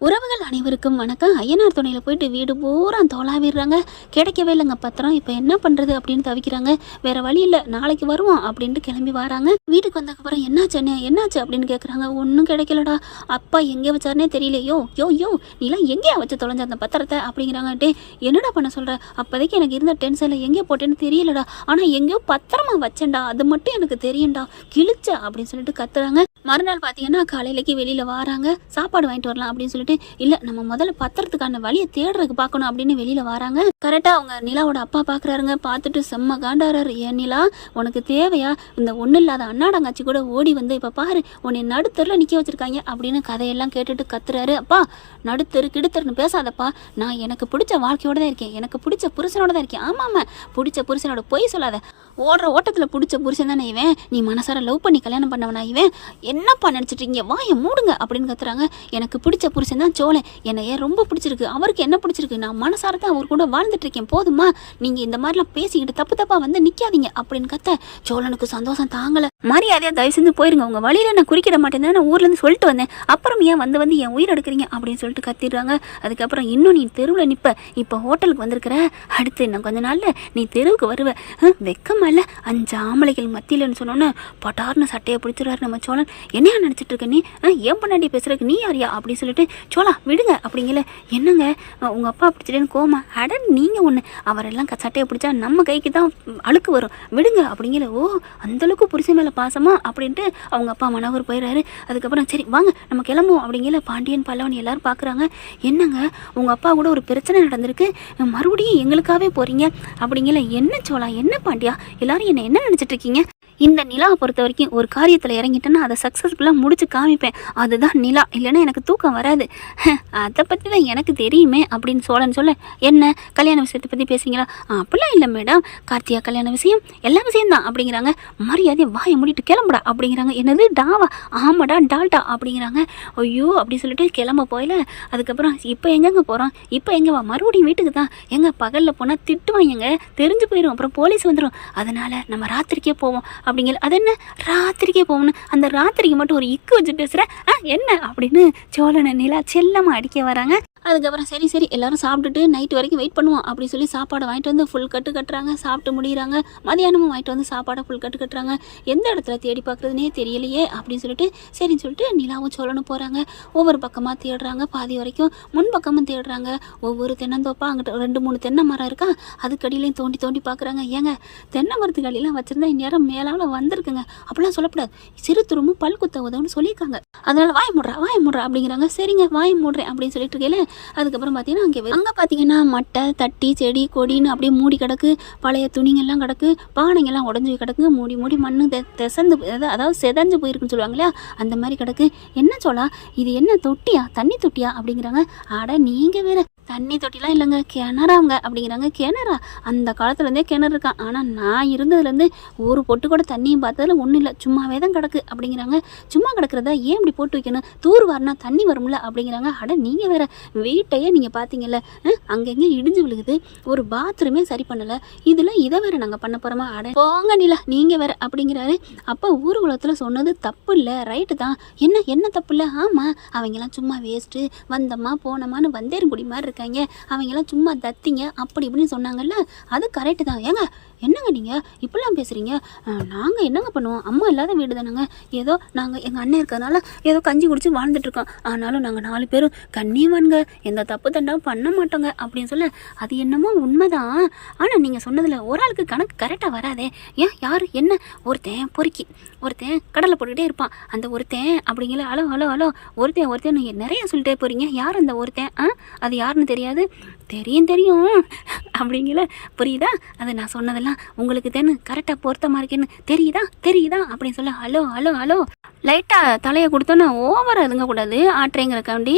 உறவுகள் அனைவருக்கும் வணக்கம். ஐயனார் துணையில் போயிட்டு வீடு பூரா தோலாவிடுறாங்க. கிடைக்கவே இல்லைங்க பத்திரம். இப்போ என்ன பண்ணுறது அப்படின்னு தவிக்கிறாங்க. வேறு வழி இல்லை, நாளைக்கு வருவோம் அப்படின்ட்டு கிளம்பி வராங்க. வீட்டுக்கு வந்ததுக்கப்புறம் என்னாச்சு அப்படின்னு கேட்குறாங்க. ஒன்றும் கிடைக்கலடா, அப்பா எங்கே வச்சாருனே தெரியல. யோ நீலாம் எங்கேயா வச்சு தொலைஞ்ச அந்த பத்திரத்தை அப்படிங்கிறாங்க. என்னடா பண்ண சொல்கிற? அப்போதைக்கு எனக்கு இருந்த டென்ஷனில் எங்கே போட்டேன்னு தெரியலடா, ஆனால் எங்கேயோ பத்திரமா வச்சேன்டா, அது மட்டும் எனக்கு தெரியும்டா, கிழிச்ச அப்படின்னு சொல்லிட்டு கத்துறாங்க. மறுநாள் பார்த்தீங்கன்னா காலையிலேக்கு வெளியில் வராங்க. சாப்பாடு வாங்கிட்டு வரலாம் அப்படின்னு சொல்லிட்டு, இல்லை நம்ம முதல்ல பத்திரத்துக்கான வழியை தேடுறதுக்கு பார்க்கணும் அப்படின்னு வெளியில் வராங்க. கரெக்டாக அவங்க நிலாவோட அப்பா பார்க்குறாருங்க. பார்த்துட்டு செம்ம காண்டாராரு. ஏன் நிலா, உனக்கு தேவையா? இந்த ஒன்றும் இல்லாத அண்ணாடங்காச்சி கூட ஓடி வந்து இப்போ பாரு உன்னை நடுத்தரில் நிற்க வச்சுருக்காங்க அப்படின்னு கதையெல்லாம் கேட்டுட்டு கத்துறாரு. அப்பா, நடுத்தரு கிடுத்தருன்னு பேசாதப்பா, நான் எனக்கு பிடிச்ச வாழ்க்கையோட தான் இருக்கேன், எனக்கு பிடிச்ச புருஷனோட தான் இருக்கேன். ஆமாம், பிடிச்ச புருஷனோட பொய் சொல்லாத. ஓடுற ஓட்டத்தில் பிடிச்ச புருஷன் தானே இவன், நீ மனசார லவ் பண்ணி கல்யாணம் பண்ணவனா இவன்? என்னப்பா நினச்சிட்ருக்கீங்க, வாயை மூடுங்க அப்படின்னு கத்துறாங்க. எனக்கு பிடிச்ச புருஷன் தான் சோழன், என்னை ஏன் ரொம்ப பிடிச்சிருக்கு, அவருக்கு என்ன பிடிச்சிருக்கு, நான் மனசார தான் அவர் கூட வாழ்ந்துட்டு இருக்கேன், போதுமா? நீங்கள் இந்த மாதிரிலாம் பேசிக்கிட்டு தப்பாக வந்து நிற்காதீங்க அப்படின்னு கத்த சோழனுக்கு சந்தோஷம் தாங்கலை. மரியாதையாக தயவு செஞ்சு போயிருங்க, உங்கள் வழியில் நான் குறிக்கிட மாட்டேன், நான் ஊர்லேருந்து சொல்லிட்டு வந்தேன், அப்புறம் ஏன் வந்து என் உயிர் எடுக்கிறீங்க அப்படின்னு சொல்லிட்டு கத்திடுறாங்க. அதுக்கப்புறம் இன்னும் நீ தெருவில் நிற்ப, இப்போ ஹோட்டலுக்கு வந்திருக்கிற, அடுத்து இன்னும் கொஞ்ச நாளில் நீ தெருவுக்கு வருவ, வெக்கமா இல்லை? 5 ஆம்பளைகள் மத்தியில்னு சொன்னோன்னே பட்டார்னு சட்டையை பிடிச்சிடுறாரு நம்ம சோழன். என்னையா நினச்சிட்டு இருக்க நீ, ஏன் பண்ணாண்டி பேசுறதுக்கு நீ யாரியா அப்படின்னு சொல்லிட்டு, சோழா விடுங்க அப்படிங்கல. என்னங்க உங்கள் அப்பா பிடிச்சிட்டேன்னு கோமா? அட நீங்கள் ஒன்று, அவரெல்லாம் சட்டையை பிடிச்சா நம்ம கைக்கு தான் அழுக்கு வரும், விடுங்க அப்படிங்கல. ஓ, அந்தளவுக்கு புருஷன் மேலே பாசமா அப்படின்ட்டு அவங்க அப்பா மனோகர் போயிடுறாரு. அதுக்கப்புறம் சரி வாங்க நம்ம கிளம்புவோம் அப்படிங்கல. பாண்டியன் பல்லவன் எல்லாரும் பார்க்குறாங்க. என்னங்க உங்கள் அப்பா கூட ஒரு பிரச்சனை நடந்திருக்கு, மறுபடியும் எங்களுக்காகவே போகிறீங்க அப்படிங்கல. என்ன சோழா, என்ன பாண்டியா, எல்லாரும் என்ன நினச்சிட்டு இருக்கீங்க? இந்த நிலாவை பொறுத்த வரைக்கும் ஒரு காரியத்தில் இறங்கிட்டேன்னா அதை சக்ஸஸ்ஃபுல்லாக முடிச்சு காமிப்பேன், அதுதான் நிலா, இல்லைன்னா எனக்கு தூக்கம் வராது, அதை பற்றி தான் எனக்கு தெரியுமே அப்படின்னு சோழன் சொல்ல. என்ன கல்யாண விஷயத்தை பற்றி பேசுகிறீங்களா? அப்படிலாம் இல்லை மேடம், கார்த்தியா கல்யாண விஷயம் எல்லா விஷயம்தான் அப்படிங்கிறாங்க. மரியாதையை வாயை மூடிட்டு கிளம்புடா அப்படிங்கிறாங்க. என்னது டாவா? ஆமாடா டால்டா அப்படிங்கிறாங்க. ஐயோ அப்படி சொல்லிட்டு கிளம்ப போயில. அதுக்கப்புறம் இப்போ எங்கெங்க போகிறோம், இப்போ எங்கே வா, மறுபடியும் வீட்டுக்கு தான். எங்க பகலில் போனால் திட்டுவாங்க, தெரிஞ்சு போயிடும், அப்புறம் போலீஸ் வந்துடும், அதனால் நம்ம ராத்திரிக்கே போவோம் அப்படிங்கிற. அது என்ன ராத்திரிக்கே போகணும், அந்த ராத்திரிக்கு மட்டும் ஒரு இக்கு வச்சு பேசுகிறேன் என்ன அப்படின்னு சோழனை நிலா செல்லமாக அடிக்க வராங்க. அதுக்கப்புறம் சரி எல்லாரும் சாப்பிட்டுட்டு நைட்டு வரைக்கும் வெயிட் பண்ணுவோம் அப்படின்னு சொல்லி சாப்பாடை வாங்கிட்டு வந்து ஃபுல் கட்டு கட்டுறாங்க. சாப்பிட்டு முடிகிறாங்க. மதியானமும் வாங்கிட்டு வந்து சாப்பாடை ஃபுல் கட்டு கட்டுறாங்க. எந்த இடத்துல தேடி பார்க்குறதுனே தெரியலையே அப்படின்னு சொல்லிட்டு சரின்னு சொல்லிட்டு நிலாவும் சோழனும் போகிறாங்க. ஒவ்வொரு பக்கமாக தேடுறாங்க. பாதி வரைக்கும் முன் பக்கமும் தேடுறாங்க. ஒவ்வொரு தென்னந்தோப்பா அங்கிட்ட 2-3 தென்னை மரம் இருக்கா, அதுக்கடியிலையும் தோண்டி தோண்டி பார்க்குறாங்க. ஏங்க தென்னை மரத்துக்கு அடியெல்லாம் வச்சுருந்தா இந்நேரம் மேலாவில் வந்திருக்குங்க, அப்படிலாம் சொல்லக்கூடாது, சிறு துரும்பு பல் குத்த உதவுன்னு சொல்லியிருக்காங்க, அதனால் வாய மூடுறா அப்படிங்கிறாங்க. சரிங்க வாய மூடுறேன் அப்படின்னு சொல்லிட்டு இருக்கேன். அதுக்கப்புறம் பார்த்தீங்கன்னா அங்கே பார்த்தீங்கன்னா மட்டை தட்டி செடி கொடின்னு அப்படியே மூடி கிடக்கு. பழைய துணிங்கெல்லாம் கிடக்கு, பானைங்கெல்லாம் உடஞ்சி கிடக்கு, மூடி மண்ணு திசந்து, அதாவது செதஞ்சு போயிருக்குன்னு சொல்லுவாங்க இல்லையா, அந்த மாதிரி கிடக்கு. என்ன சொல்லா இது, என்ன தொட்டியா, தண்ணி தொட்டியா அப்படிங்கிறாங்க. ஆட நீங்கள் வேற, தண்ணி தொட்டிலாம் இல்லைங்க, கிணறாங்க அப்படிங்கிறாங்க. கிணறா? அந்த காலத்துலேருந்தே கிணறு இருக்கான், ஆனால் நான் இருந்ததுலேருந்து ஒரு பொட்டு கூட தண்ணியும் பார்த்ததில் ஒன்றும் இல்லை, சும்மாவே தான் கிடக்கு அப்படிங்கிறாங்க. சும்மா கிடக்கிறதா ஏன் இப்படி போட்டு வைக்கணும், தூர் வரனா தண்ணி வரும்ல அப்படிங்கிறாங்க. அட நீங்கள் வேற, வீட்டையே நீங்கள் பார்த்தீங்கல்ல, அங்கங்கே இடிஞ்சு விழுகுது, ஒரு பாத்ரூமே சரி பண்ணலை, இதில் இதை வேற நாங்கள் பண்ண போகிறோமா? அட போங்க நிலா நீங்கள் வேற அப்படிங்கிறாரு. அப்போ ஊர் உலகத்தில் சொன்னது தப்பு இல்லை, ரைட்டு தான். என்ன தப்பு இல்லை? ஆமாம், அவங்கெல்லாம் சும்மா வேஸ்ட்டு, வந்தம்மா போனமான்னு வந்தேருங்குடி மாதிரி இருக்காங்க, அவங்கெல்லாம் சும்மா தத்திங்க அப்படி இப்படின்னு சொன்னாங்கல்ல, அது கரெக்டு தான். ஏங்க என்னங்க நீங்கள் இப்படிலாம் பேசுகிறீங்க? நாங்கள் என்னங்க பண்ணுவோம், அம்மா இல்லாத வீடு தானேங்க, ஏதோ நாங்கள் எங்கள் அண்ணன் இருக்கிறதுனால ஏதோ கஞ்சி குடிச்சு வாழ்ந்துட்டுருக்கோம், ஆனாலும் நாங்கள் 4 பேரும் கண்ணியவான்ங்க, எந்த தப்பு தண்டாவும் பண்ண மாட்டோங்க அப்படின்னு சொல்ல. அது என்னமோ உண்மைதான், ஆனால் நீங்கள் சொன்னதில் ஒரு ஆளுக்கு கணக்கு கரெக்டாக வராதே. ஏன் யார் என்ன, ஒருத்தன் பொறுக்கி, ஒருத்தன் கடலை போட்டுக்கிட்டே இருப்பான், அந்த ஒருத்தன் அப்படிங்கிற ஹலோ ஒருத்தன் நிறைய சொல்லிட்டே போகிறீங்க, யார் அந்த ஒருத்தன்? அது யாருன்னு தெரியாது? தெரியும் அப்படிங்கிற, புரியுதா? அதை நான் சொன்னதெல்லாம் உங்களுக்கு தென்னு கரெக்டாக பொருத்தமாக இருக்கேன்னு தெரியுதா அப்படின்னு சொல்ல. ஹலோ லைட்டாக தலையை கொடுத்தோன்னே ஓவராக இருங்கக்கூடாது ஆட்டுறேங்கிறக்காண்டி,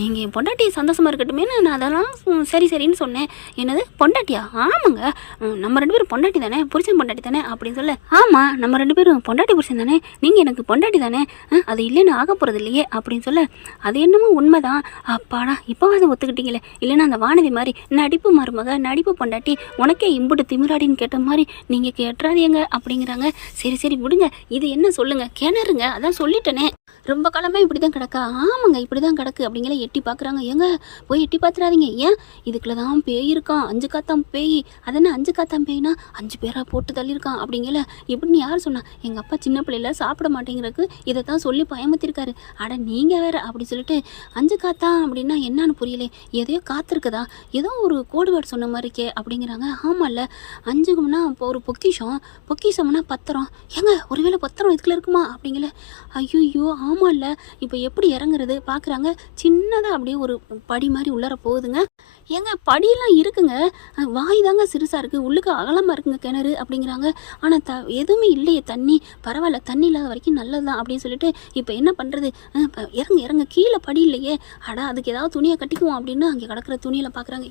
நீங்கள் என் பொண்டாட்டி சந்தோஷமாக இருக்கட்டுமேனு நான் அதெல்லாம் சரின்னு சொன்னேன். என்னது பொண்டாட்டியா? ஆமாங்க, நம்ம 2 பேரும் பொண்டாட்டி தானே, புருஷன் பொண்டாட்டி தானே அப்படின்னு சொல்ல. ஆமாம், நம்ம 2 பேரும் பொண்டாட்டி புருஷன் தானே, நீங்கள் எனக்கு பொண்டாட்டி தானே, அது இல்லைன்னு ஆக போகிறது இல்லையே அப்படின்னு சொல்ல. அது என்னமோ உண்மைதான், அப்பாடா இப்போவாது ஒத்துக்கிட்டீங்களே, இல்லைன்னா அந்த வானதி மாதிரி நடிப்பு மருமக, நடிப்பு பொண்டாட்டி, உனக்கே இம்புட்டு திமிராடின்னு கேட்ட மாதிரி நீங்கள் கேட்டுறாதீங்க அப்படிங்கிறாங்க. சரி விடுங்க, இது என்ன சொல்லுங்க, கிணறுங்க, அதான் சொல்லிட்டேனே. ரொம்ப காலமாக இப்படி தான் கிடக்கா? ஆமாங்க இப்படி தான் கிடக்கு அப்படிங்கிற எட்டி பார்க்குறாங்க. ஏங்க போய் எட்டி பார்த்துறாதீங்க. ஏன் இதுக்குள்ள தான் பேய் இருக்கான், 5 காத்தாம் பேய். அதென்ன 5 காத்தாம் பேய்னா 5 பேராக போட்டு தள்ளியிருக்கான் அப்படிங்கல. இப்படின்னு யார் சொன்னா? எங்கள் அப்பா சின்ன பிள்ளையில சாப்பிட மாட்டேங்கிறதுக்கு இதை தான் சொல்லி பயமுத்திருக்காரு. அட நீங்கள் வேற அப்படி சொல்லிட்டு 5 காத்தா அப்படின்னா என்னன்னு புரியல. எதையோ காத்திருக்குதா, ஏதோ ஒரு கோடு வேர்டு சொன்ன மாதிரி இருக்கே அப்படிங்கிறாங்க. ஆமாம்ல 5க்கும்னா இப்போ ஒரு பொக்கிஷம்னா பத்திரம். ஏங்க ஒருவேளை பத்திரம் இதுக்குள்ள இருக்குமா அப்படிங்கல. ஐயோ ஆமாம்ல இப்போ எப்படி இறங்குறது பார்க்குறாங்க. சின்னதாக அப்படியே ஒரு படி மாதிரி உள்ளார போகுதுங்க. ஏங்க படியெல்லாம் இருக்குங்க, வாய் தாங்க சிறுசாக இருக்குது, உள்ளுக்கு அகலமாக இருக்குங்க கிணறு அப்படிங்கிறாங்க. ஆனால் எதுவுமே இல்லையே, தண்ணி பரவாயில்ல, தண்ணி இல்லாத வரைக்கும் நல்லது தான் அப்படின்னு சொல்லிட்டு இப்போ என்ன பண்ணுறது, இறங்க கீழே படி இல்லையே, அதுக்கு ஏதாவது துணியை கட்டிக்குவோம் அப்படின்னு அங்கே கிடக்கிற துணியில் பார்க்குறாங்க.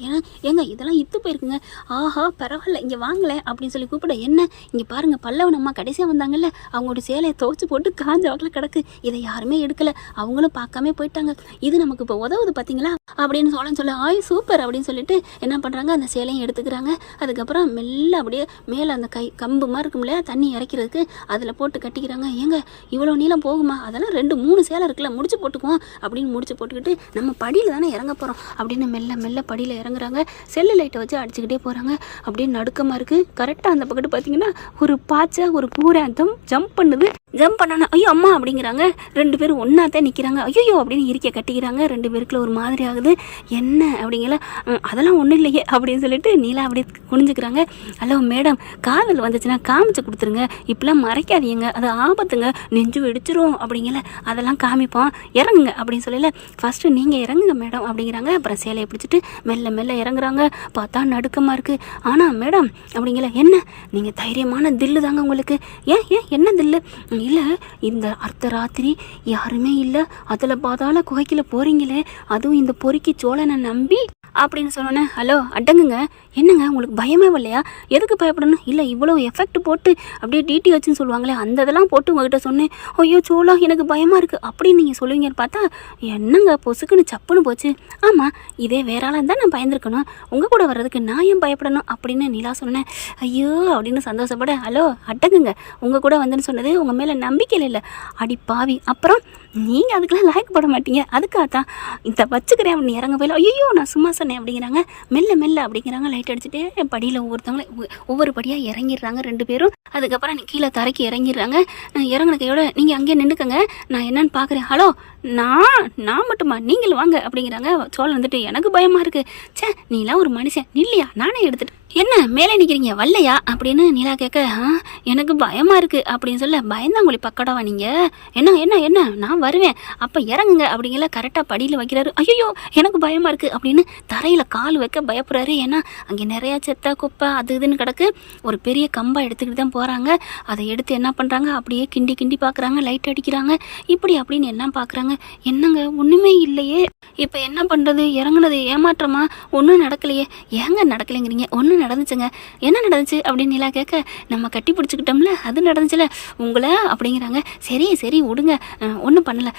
ஏங்க இதெல்லாம் இத்து போயிருக்குங்க. ஆஹா பரவாயில்ல இங்கே வாங்கலை அப்படின்னு சொல்லி கூப்பிட, என்ன இங்கே பாருங்கள் பல்லவன் அம்மா கடைசியாக வந்தாங்கல்ல, அவங்களோட சேலையை துவைச்சி போட்டு காஞ்ச வாக்கில் கிடக்கு, இதை யாருமே எடுக்கலை, அவங்களும் பார்க்காம போயிட்டாங்க, இது நமக்கு இப்போ உதவுது பார்த்தீங்களா அப்படின்னு சொல்ல ஆய் சூப்பர் அப்படின்னு சொல்லிட்டு என்ன பண்ணுறாங்க, அந்த சேலையும் எடுத்துக்கிறாங்க. அதுக்கப்புறம் மெல்ல அப்படியே மேலே அந்த கம்பு மாதிரி இருக்கும் இல்லையா தண்ணி இறக்கிறதுக்கு, அதில் போட்டு கட்டிக்கிறாங்க. ஏங்க இவ்வளோ நீளம் போகுமா, அதெல்லாம் 2-3 சேலை இருக்குல்ல, முடிச்சு போட்டுக்குவோம் அப்படின்னு முடிச்சு போட்டுக்கிட்டு நம்ம படியில் தானே இறங்க போகிறோம் அப்படின்னு மெல்ல படியில் இறங்குறாங்க. செல்லு லைட்டை வச்சு அடிச்சுக்கிட்டே போகிறாங்க. அப்படியே நடுக்கமாக இருக்குது. கரெக்டாக அந்த பக்கத்து பார்த்தீங்கன்னா ஒரு பாய்ச்சை ஒரு பூராந்தம் ஜம்ப் பண்ணுது. ஜம்ப் பண்ணானா ஐயோ அம்மா அப்படிங்கிறாங்க. 2 பேரும் ஒன்றாத்தான் நிற்கிறாங்க. ஐயோ அப்படின்னு இருக்க கட்டிக்கிறாங்க. 2 பேருக்குள்ள ஒரு மாதிரி ஆகுது. என்ன அப்படிங்கல, அதெல்லாம் ஒன்றும் இல்லையே அப்படின்னு சொல்லிட்டு நீலா அப்படியே குனிஞ்சுக்கிறாங்க. ஹலோ மேடம், காதல் வந்துச்சுன்னா காமிச்சு கொடுத்துருங்க, இப்பெல்லாம் மறைக்காதீங்க, அது ஆபத்துங்க, நெஞ்சு வெடிச்சிரும் அப்படிங்கல, அதெல்லாம் காமிப்போம், இறங்குங்க அப்படின்னு சொல்லல. ஃபஸ்ட்டு நீங்கள் இறங்குங்க மேடம் அப்படிங்கிறாங்க. அப்புறம் சேலையை பிடிச்சிட்டு மெல்ல இறங்குறாங்க. பார்த்தா நடுக்கமாக இருக்குது. ஆனால் மேடம் அப்படிங்கல, என்ன நீங்கள் தைரியமான தில்லு தாங்க உங்களுக்கு, ஏன் என்ன தில்லு இல்லை, இந்த அர்த்தராத்திரி யாருமே இல்லை, அதில் பாதாள குகைக்குள்ள போகிறீங்களே, அதுவும் இந்த பொறுக்கி சோழனை நம்பி அப்படின்னு சொன்னோன்னே, ஹலோ அடங்குங்க, என்னங்க உங்களுக்கு பயமே இல்லையா, எதுக்கு பயப்படணும், இல்லை இவ்வளோ எஃபெக்ட் போட்டு அப்படியே டிடிஹெச்னு சொல்லுவாங்களே அந்த இதெல்லாம் போட்டு உங்ககிட்ட சொன்னேன், ஐயோ சோளா எனக்கு பயமாக இருக்குது அப்படின்னு நீங்கள் சொல்லுவீங்கன்னு பார்த்தா என்னங்க பொசுக்குன்னு சப்புன்னு போச்சு. ஆமாம் இதே வேற ஆளாக இருந்தால் நான் பயந்துருக்கணும், உங்கள் கூட வர்றதுக்கு நான் ஏன் பயப்படணும் அப்படின்னு நிலா சொன்னேன். ஐயோ அப்படின்னு சந்தோஷப்பட, ஹலோ அடங்குங்க, உங்கள் கூட வந்துன்னு சொன்னது உங்கள் மேலே நம்பிக்கையில் இல்லை, அடி பாவி, அப்புறம் நீங்கள் அதுக்கெல்லாம் லாய்க்கப்பட மாட்டீங்க, அதுக்காகத்தான் இந்த வச்சுக்கிறேன் அப்படின்னு இறங்க போயில, ஐயோ நான் சும்மா சொன்னேன் அப்படிங்கிறாங்க. மெல்ல அப்படிங்கிறாங்க. லைட் அடிச்சுட்டு படியில் ஒவ்வொரு படியாக இறங்கிடுறாங்க 2 பேரும். அதுக்கப்புறம் கீழே தரைக்கு இறங்கிடுறாங்க. இறங்கின கையோட நீங்கள் அங்கேயே நின்றுக்கங்க, நான் என்னன்னு பார்க்குறேன். ஹலோ நான் மட்டுமா, நீங்கள் வாங்க அப்படிங்கிறாங்க. சோழன் வந்துட்டு எனக்கு பயமாக இருக்குது, சே நீலாம் ஒரு மனுஷன் இல்லையா, நானே எடுத்துட்டு என்ன மேலே நிற்கிறீங்க வரலையா அப்படின்னு நிலா கேட்க, எனக்கு பயமாக இருக்குது அப்படின்னு சொல்ல, பயந்தாங்குழி பக்கடாவா நீங்கள், என்ன நான் வருவேன் அப்போ இறங்குங்க அப்படிங்கிற கரெக்டாக படியில் வைக்கிறாரு. ஐயோ எனக்கு பயமாக இருக்குது அப்படின்னு தரையில் கால் வைக்க பயப்படுறாரு. ஏன்னா அங்கே நிறையா செத்த குப்பை அது இதுன்னு கிடக்கு. ஒரு பெரிய கம்பை எடுத்துக்கிட்டு தான் போகிறாங்க. அதை எடுத்து என்ன பண்ணுறாங்க, அப்படியே கிண்டி பார்க்குறாங்க, லைட் அடிக்கிறாங்க, இப்படி அப்படின்னு எல்லாம் பார்க்குறாங்க. என்னங்க ஒன்றுமே இல்லையே, இப்போ என்ன பண்ணுறது, இறங்குனது ஏமாற்றமா, ஒன்றும் நடக்கலையே, ஏங்க நடக்கலைங்கிறீங்க, ஒன்றும் நடந்துச்சுங்க, என்ன நடந்துச்சு அப்படின்னு நிலா கேட்க, நம்ம கட்டி பிடிச்சிக்கிட்டோம்ல அது நடந்துச்சுல உங்களை அப்படிங்கிறாங்க. சரி விடுங்க, ஒன்றும் பண்ணலை,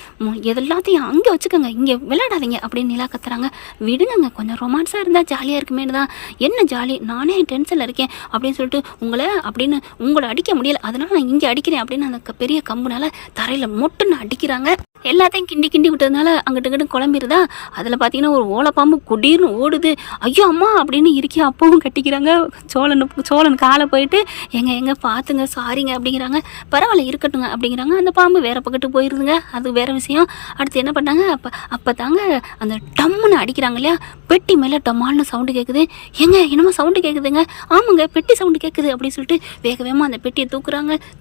எல்லாத்தையும் அங்கே வச்சுக்கோங்க, இங்கே விளையாடாதீங்க அப்படின்னு நிலா கத்துறாங்க. விடுங்க கொஞ்சம் ரொமான்ஸாக இருந்தால் ஜாலியாக இருக்குமேனு தான். என்ன ஜாலி, நானே டென்ஷனில் இருக்கேன் அப்படின்னு சொல்லிட்டு உங்களை அடிக்க முடியல, அதனால நான் இங்கே அடிக்கிறேன் அப்படின்னு அந்த பெரிய கம்புனால தரையில் மொட்டுன்னு அடிக்கிறாங்க. எல்லாத்தையும் கிண்டி விட்டதுனால அங்கிட்டு குழம்பிடுதா. அதில் பார்த்தீங்கன்னா ஒரு ஓலைப்பாம்பு குடீர்னு ஓடுது. ஐயோ அம்மா அப்படின்னு இருக்கி அப்பவும் கட்டிக்கிறாங்க. சோழன் காலை போயிட்டு எங்க பார்த்துங்க சாரிங்க அப்படிங்கிறாங்க. பரவாயில்ல இருக்கட்டுங்க அப்படிங்கிறாங்க. அந்த பாம்பு வேற பக்கத்து போயிருதுங்க, அது வேற விஷயம். அடுத்து என்ன பண்ணாங்க, அப்போ தாங்க அந்த டம்முன்னு அடிக்கிறாங்க இல்லையா, பெட்டி மேலே டம்மால்னு சவுண்டு கேட்குது. என்னமோ சவுண்டு கேட்குதுங்க. ஆமாங்க பெட்டி சவுண்டு கேட்குது அப்படின்னு சொல்லிட்டு வேகமாக அந்த பெட்டியை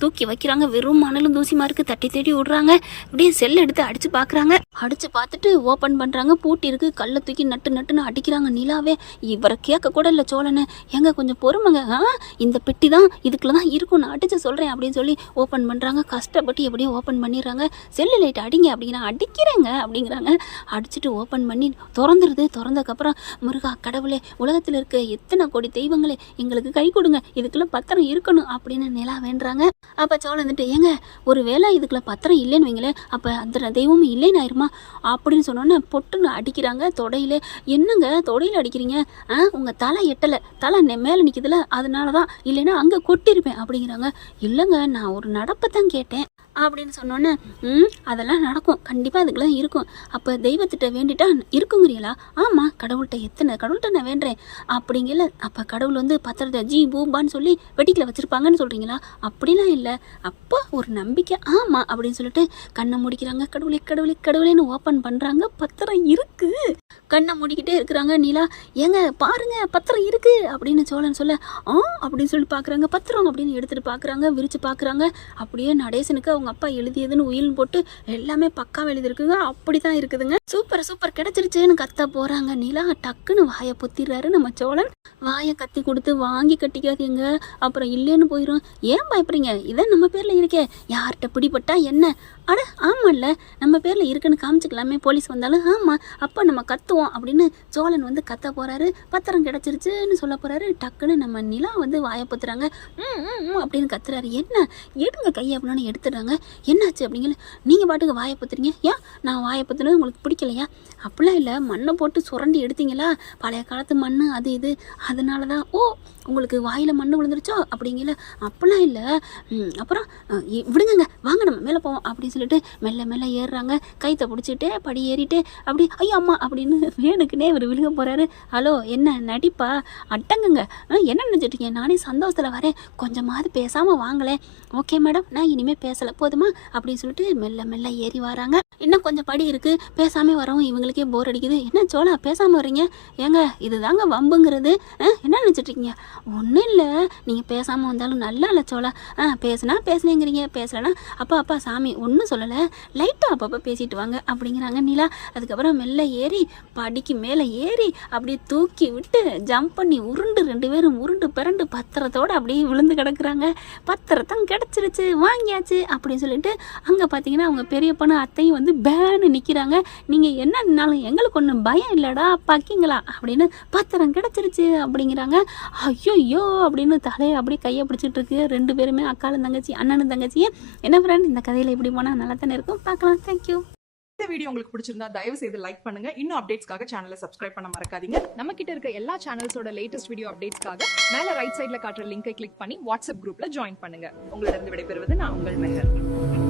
தூக்கி வைக்கிறாங்க. வெறும் மணலும் தூசிமா இருக்குது, தட்டி தேடி விடுறாங்க. அப்படியே செல்லை எடுத்து அடிச்சு பார்க்குறாங்க. அடிச்சு பார்த்துட்டு ஓப்பன் பண்ணுறாங்க, பூட்டி இருக்கு. கல்லை தூக்கி நட்டுன்னு அடிக்கிறாங்க. நிலாவே இவரை கேட்க கூட இல்லை சோழனை, ஏங்க கொஞ்சம் பொறுமைங்க, இந்த பெட்டி தான் இதுக்குள்ள தான் இருக்கும், நான் அடிச்சு சொல்கிறேன் அப்படின்னு சொல்லி ஓப்பன் பண்ணுறாங்க. கஷ்டப்பட்டு எப்படியும் ஓப்பன் பண்ணிடுறாங்க. செல்லு லைட் அடிங்க அப்படிங்கிறாங்க. அடிக்கிறேங்க அப்படிங்கிறாங்க. அடிச்சுட்டு ஓப்பன் பண்ணி திறந்துருது. திறந்ததுக்கப்புறம் முருகா கடவுளே, உலகத்தில் இருக்க எத்தனை கோடி தெய்வங்களே எங்களுக்கு கை கொடுங்க, இதுக்குள்ள பத்திரம் இருக்கணும் அப்படின்னு நிலா வேண்டுறாங்க. அப்போ சோழன் வந்துட்டு, ஏங்க ஒரு வேளை இதுக்குள்ள பத்திரம் இல்லைன்னு வைங்களேன், அப்போ அந்த தெய்வமும் இல்லைன்னு ஆயிருமா அப்படின்னு சொன்னோன்னே பொட்டுன்னு அடிக்கிறாங்க தொடையில. என்னங்க தொடையில் அடிக்கிறீங்க, உங்கள் தலை எட்டலை, தலை மேலே நிற்கிதுல அதனால தான், இல்லைன்னா அங்கே கொட்டிருப்பேன் அப்படிங்கிறாங்க. இல்லைங்க நான் ஒரு நடப்பை தான் கேட்டேன் அப்படின்னு சொன்னோன்னே அதெல்லாம் நடக்கும், கண்டிப்பாக அதுக்கெல்லாம் இருக்கும். அப்போ தெய்வத்திட்ட வேண்டிட்டா இருக்குங்கிறீங்களா? ஆமாம், கடவுள்கிட்ட நான் வேண்டுறேன் அப்படிங்கல. அப்போ கடவுள் வந்து பத்திரத்தை ஜி பூம்பான்னு சொல்லி வெட்டிக்கில் வச்சுருப்பாங்கன்னு சொல்கிறீங்களா? அப்படிலாம் இல்லை. அப்போ ஒரு நம்பிக்கை. ஆமாம் அப்படின்னு சொல்லிட்டு கண்ணை முடிக்கிறாங்க. கடவுளேன்னு ஓப்பன் பண்ணுறாங்க. பத்திரம் இருக்குது. கண்ணை மூடிக்கிட்டே இருக்கிறாங்க. நிலா, ஏங்க பாருங்க பத்திரம் இருக்கு அப்படின்னு சோழன் சொல்ல, அப்படின்னு சொல்லி பார்க்குறாங்க. பத்திரம் அப்படின்னு எடுத்துகிட்டு பார்க்குறாங்க, விரித்து பார்க்குறாங்க. அப்படியே நடேசனுக்கு அவங்க அப்பா எழுதியதுன்னு உயில்னு போட்டு எல்லாமே பக்காவாக எழுதியிருக்குங்க. அப்படி தான் இருக்குதுங்க. சூப்பர் கிடச்சிருச்சுன்னு கத்த போகிறாங்க. நிலா டக்குன்னு வாயை பொத்திடுறாரு நம்ம சோழன். வாயை கத்தி கொடுத்து வாங்கி கட்டிக்காதீங்க, அப்புறம் இல்லைன்னு போயிடும். ஏன் பயப்படுறீங்க? இதான் நம்ம பேரில் இருக்கே, யார்கிட்ட பிடிப்பட்டா என்ன? அட ஆமாம்ல, நம்ம பேரில் இருக்குன்னு காமிச்சிக்கலாமே, போலீஸ் வந்தாலும். ஆமாம், அப்போ நம்ம கத்துவோம் அப்படின்னு சோழன் வந்து கத்த போகிறாரு. பத்திரம் கிடச்சிருச்சுன்னு சொல்ல போகிறாரு. டக்குன்னு நம்ம நிலா வந்து வாயை பொத்துறாங்க. அப்படின்னு கத்துறாரு. என்ன எடுங்க கையை அப்படின்னு எடுத்துடுறாங்க. என்னாச்சு அப்படிங்கல. நீங்கள் பாட்டுக்கு வாயை பொத்துறீங்க. ஏன் நான் வாயை பொத்துனது உங்களுக்கு பிடிக்கலையா? அப்படிலாம் இல்லை, மண்ணை போட்டு சுரண்டி எடுத்தீங்களா, பழைய காலத்து மண் அது இது, அதனால தான். உங்களுக்கு வாயில் மண் விழுந்துருச்சோ அப்படிங்கல. அப்படிலாம் இல்லை. அப்புறம் விடுங்க, வாங்க நம்ம மேலே போவோம் அப்படின்னு சொல்லிட்டு மெல்ல ஏறுறாங்க. கைத்தை பிடிச்சிட்டே படி ஏறிட்டே அப்படி ஐயோ அம்மா அப்படின்னு வேணுக்குன்னே இவர் விழுக போகிறாரு. ஹலோ, என்ன நடிப்பா? அட்டங்குங்க, என்ன நினச்சிட்ருக்கீங்க? நானே சந்தோஷத்தில் வரேன், கொஞ்சமாவது பேசாமல் வாங்களேன். ஓகே மேடம், நான் இனிமேல் பேசலை போதுமா அப்படின்னு சொல்லிட்டு மெல்ல ஏறி வராங்க. இன்னும் கொஞ்சம் படி இருக்குது, பேசாமல் வரவும் இவங்களுக்கே போர் அடிக்குது. என்ன சோழா பேசாமல் வரீங்க? ஏங்க இதுதாங்க வம்புங்கிறது, என்ன நினச்சிட்ருக்கீங்க? ஒன்றும் இல்லை, நீங்கள் பேசாமல் வந்தாலும் நல்லா இல்லை சோழா. பேசுனேங்கிறீங்க, பேசலைன்னா அப்பா சாமி ஒன்றும் சொல்லலை, லைட்டாக அப்பப்போ பேசிட்டு வாங்க அப்படிங்கிறாங்க நிலா. அதுக்கப்புறம் மெல்ல ஏறி படிக்கு மேலே ஏறி அப்படியே தூக்கி விட்டு ஜம்ப் பண்ணி உருண்டு 2 பேரும் உருண்டு பிறண்டு பத்திரத்தோடு அப்படியே விழுந்து கிடக்குறாங்க. பத்திரத்தான் கிடச்சிருச்சு, வாங்கியாச்சு அப்படின்னு சொல்லிட்டு அங்கே பார்த்தீங்கன்னா அவங்க பெரியப்பனும் அத்தையும் வந்து பேன்னு நிற்கிறாங்க. நீங்கள் என்னன்னாலும் எங்களுக்கு ஒன்றும் பயம் இல்லைடா பக்கிங்களா அப்படின்னு, பத்திரம் கிடச்சிருச்சு அப்படிங்கிறாங்க. ஐயோ அப்படின்னு தலையை அப்படியே கையை பிடிச்சிட்டு இருக்கு 2 பேருமே, அக்காலும் தங்கச்சி அண்ணனும் தங்கச்சியும். என்ன ஃப்ரெண்ட், இந்த கதையில் இப்படி போனால் நல்லா தானே இருக்கும். பார்க்கலாம். தேங்க்யூ. இந்த வீடியோ உங்களுக்கு பிடிச்சிருந்தா தயவு செய்து லைக் பண்ணுங்க. இன்னும் அப்டேட்ஸ்க்காக சேனலை சப்ஸ்கிரைப் பண்ண மறக்காதீங்க. நம்ம கிட்ட இருக்க எல்லா சேனல்ஸோட லேட்டஸ்ட் வீடியோ அப்டேட்ஸ்க்காக மேல ரைட் சைடுல காட்டுற லிங்கை கிளிக் பண்ணி வாட்ஸ்அப் குரூப்ல ஜாயின் பண்ணுங்க. உங்களிடம் விடைபெறுவது நான் உங்கள் மெஹர்.